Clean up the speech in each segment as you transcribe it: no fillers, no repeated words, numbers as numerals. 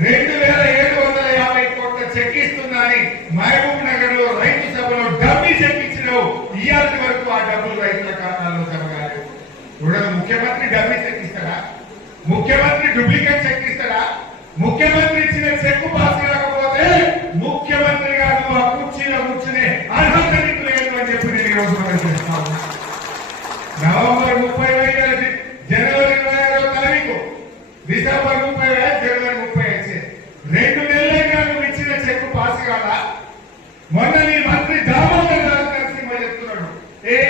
2750 కోట్ల చెక్ ఇస్తుందని మహబూబ్ నగర్ లో రైతు సభలో డబ్బీ చెక్ ఇచ్చినావు. ఇయాల్టి వరకు ఆ డబ్బులు రైతుల ఖాతాల్లో జమ కాలేదు. ముఖ్యమంత్రి డబ్బీ చెక్ ఇస్తారా? ముఖ్యమంత్రి డూప్లికేట్ చెక్ ఇస్తారా? ముఖ్యమంత్రి ఇచ్చిన చెక్ పాస్ కాకపోతే ముఖ్యమంత్రిగా నువ్వు ఆ కుర్చీలో కూర్చునే అర్హత నీకు లేదు అని చెప్పి నేను ఈ రోజు చేస్తాను. నవంబర్ 30 జనవరి 26వ తారీఖు, డిసెంబర్ 30 జనవరి 30 2 నెలలుగా నువ్వు ఇచ్చిన చెక్ పాస్ కాదా? మొన్న నీ మంత్రి దామోదర్ రాజు నరసింహ చెప్తున్నాడు,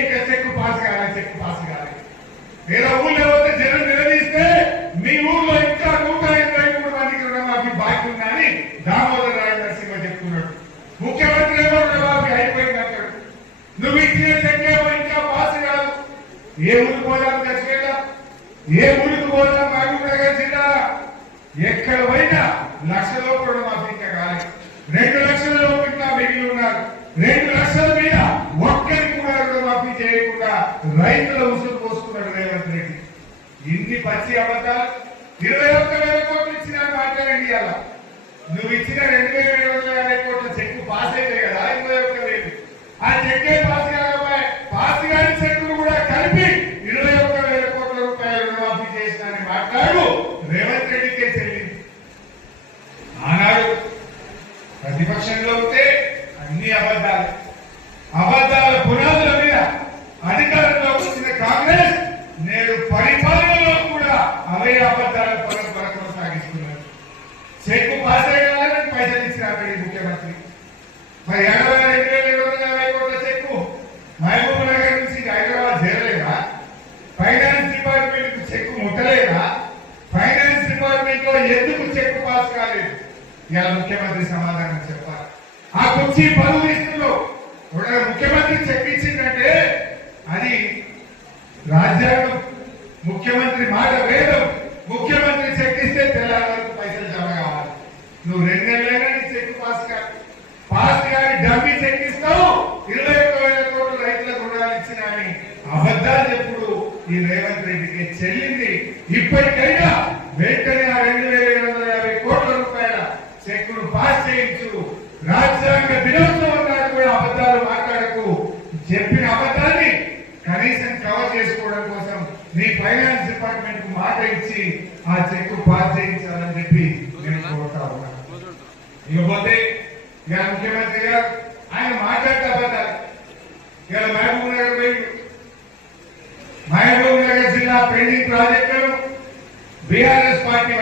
ఇంకా చెక్ పాస్ కాలే, చెక్ పాస్ కాలే. ఏదో ఊళ్ళో పోతే జనం నిలదీస్తే మీ ఊళ్ళో ఇంకా 123 మందికి రుణమాఫీ బాకీ ఉందని దామోదర్ రాజు నరసింహ చెప్తున్నాడు. ముఖ్యమంత్రి ఏమో రుణమాఫీ అయిపోయింది అంటాడు. నువ్వు ఇచ్చిన చెక్ ఏమో ఇంకా పాస్ కాదు. ఏ ఊరికి పోదాం ఖచ్చితంగా, ఏ ఊరికి పోదాం మహబూబ్ నగర్ జిల్లా ఎక్కడ పోయినా 1 లక్ష లోపు రుణమాఫీ ఇంకా కాలేదు. 2 లక్షల లోపు ఇంకా మిగిలి ఉన్నారు. 2 లక్షల మీద ఒక్కరికి కూడా రుణమాఫీ చేయకుండా రైతుల ఉసురు పోసుకున్నాడు రేవంత్ రెడ్డి. ఇన్ని పచ్చి అబద్ధాలు. 21,000 కోట్లు ఇచ్చిన మాట్లాడండి. అలా నువ్వు ఇచ్చిన 2750 కోట్ల చెక్ పాస్ అయితే కదా 21,000. ఆ చెక్కే పాస్ కాకపోయా, పాస్ కాని చెక్కులు కూడా కలిపి 21,000 కోట్ల రూపాయలు రుణమాఫీ చేసినని మాట్లాడు రేవంత్ రెడ్డికే చెల్లింది. ఆనాడు ప్రతిపక్షంలో ఉంటే అన్ని అబద్ధాలు, అబద్ధాల పునాదుల మీద అధికారంలో వచ్చిన కాంగ్రెస్ నేడు పరిపాలనలో కూడా అవే అబద్ధాల పరంపర కొనసాగిస్తున్నారు. చెక్కు పాస్ అయ్యాలని పైసలు ఇచ్చిన అక్కడి ముఖ్యమంత్రి. మరి 22,750 కోట్ల చెక్కు మహబూబ్ నగర్ నుంచి హైదరాబాద్ చేరలేదా? ఫైనాన్స్ డిపార్ట్మెంట్ కు చెక్కు ముట్టలేదా? ఫైనాన్స్ డిపార్ట్మెంట్ లో ఎందుకు చెక్కు పాస్ కాలేదు? ఇలా ముఖ్యమంత్రి సమాధానం చెప్పాలి. ఆ కుర్చీ పరువు ఇస్తుందో ముఖ్యమంత్రి చెక్ ఇచ్చిందంటే అది రాజ్యాంగం, ముఖ్యమంత్రి మాట వేదం. ముఖ్యమంత్రి చెక్ ఇస్తే తెల్లారి వరకు పైసలు జమ కావాలి. నువ్వు 2 నెలలైనా నీ చెక్ పాస్ కాదు. పాస్ కాని డబ్బీ చెక్ ఇస్తావు. 21,000 కోట్లు రైతులకు రుణాలు ఇచ్చినని అబద్ధాలు చెప్పుడు ఈ రేవంత్ రెడ్డికి చెల్లింది. ఇప్పటికైనా వెంటనే ఆ 2,750 కోట్ల రూపాయల చెక్కును పాస్ చేయించు. రాజ్యాంగ దినోత్సవం నాడు కూడా అబద్ధాలు మాట్లాడకు. చెప్పిన అబద్ధాన్ని కనీసం కవర్ చేసుకోవడం కోసం నీ ఫైనాన్స్ డిపార్ట్మెంట్ కు మాట ఇచ్చి ఆ చెక్కు పాస్ చేయించాలని చెప్పి నేను కోరుతా ఉన్నాను. ఇకపోతే ఇక ముఖ్యమంత్రి గారు ఆయన మాట్లాడితే అబద్ధాలు. ఇక మహబూబ్ నగర్ పోయి మహబూబ్ నగర్ జిల్లా పెండింగ్ ప్రాజెక్టులను బీఆర్ఎస్ పార్టీ